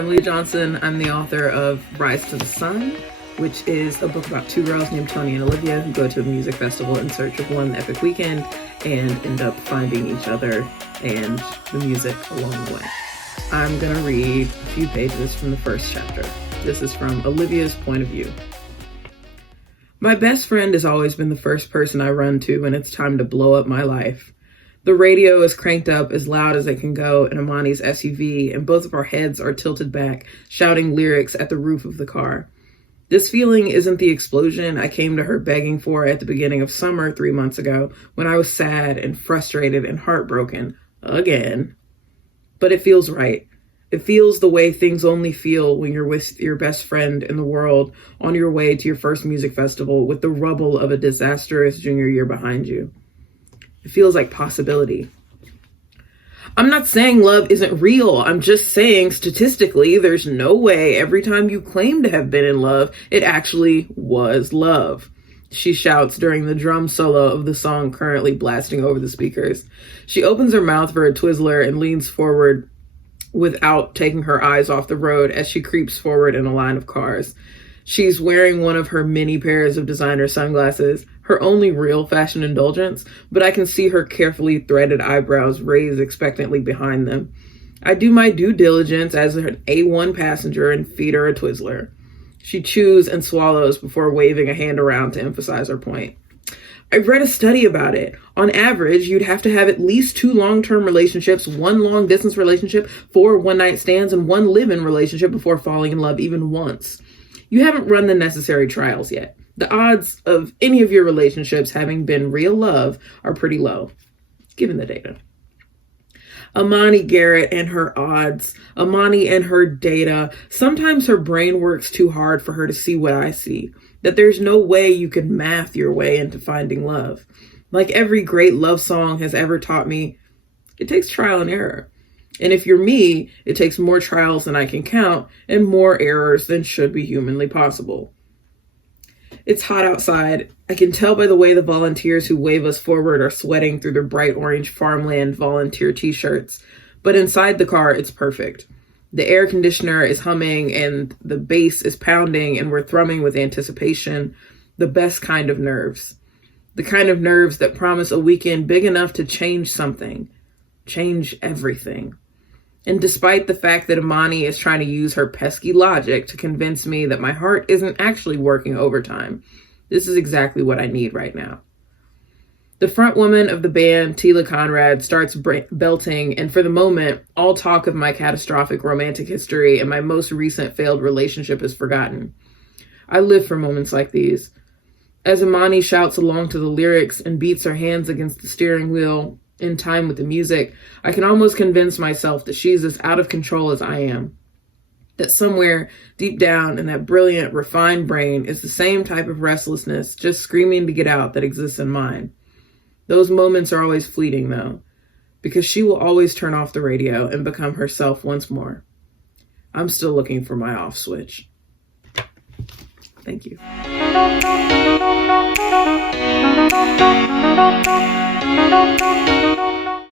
I'm Leah Johnson. I'm the author of Rise to the Sun, which is a book about two girls named Toni and Olivia who go to a music festival in search of one epic weekend and end up finding each other and the music along the way. I'm going to read a few pages from the first chapter. This is from Olivia's point of view. My best friend has always been the first person I run to when it's time to blow up my life. The radio is cranked up as loud as it can go in Amani's SUV, and both of our heads are tilted back, shouting lyrics at the roof of the car. This feeling isn't the explosion I came to her begging for at the beginning of summer 3 months ago, when I was sad and frustrated and heartbroken again. But it feels right. It feels the way things only feel when you're with your best friend in the world on your way to your first music festival with the rubble of a disastrous junior year behind you. It feels like possibility. I'm not saying love isn't real. I'm just saying statistically, there's no way every time you claim to have been in love, it actually was love. She shouts during the drum solo of the song currently blasting over the speakers. She opens her mouth for a Twizzler and leans forward without taking her eyes off the road as she creeps forward in a line of cars. She's wearing one of her many pairs of designer sunglasses, her only real fashion indulgence, but I can see her carefully threaded eyebrows raised expectantly behind them. I do my due diligence as an A1 passenger and feed her a Twizzler. She chews and swallows before waving a hand around to emphasize her point. I've read a study about it. On average, you'd have to have at least 2 long-term relationships, 1 long-distance relationship, 4 one-night stands, and 1 live-in relationship before falling in love even once. You haven't run the necessary trials yet. The odds of any of your relationships having been real love are pretty low, given the data. Amani Garrett and her odds. Amani and her data. Sometimes her brain works too hard for her to see what I see. That there's no way you can math your way into finding love. Like every great love song has ever taught me, it takes trial and error. And if you're me, it takes more trials than I can count and more errors than should be humanly possible. It's hot outside. I can tell by the way the volunteers who wave us forward are sweating through their bright orange Farmland volunteer t-shirts. But inside the car, it's perfect. The air conditioner is humming and the bass is pounding and we're thrumming with anticipation. The best kind of nerves. The kind of nerves that promise a weekend big enough to change something. Change everything. And despite the fact that Amani is trying to use her pesky logic to convince me that my heart isn't actually working overtime, this is exactly what I need right now. The front woman of the band, Tila Conrad, starts belting, and for the moment, all talk of my catastrophic romantic history and my most recent failed relationship is forgotten. I live for moments like these. As Amani shouts along to the lyrics and beats her hands against the steering wheel, in time with the music, I can almost convince myself that she's as out of control as I am. That somewhere deep down in that brilliant, refined brain is the same type of restlessness just screaming to get out that exists in mine. Those moments are always fleeting though, because she will always turn off the radio and become herself once more. I'm still looking for my off switch. Thank you. Thank you.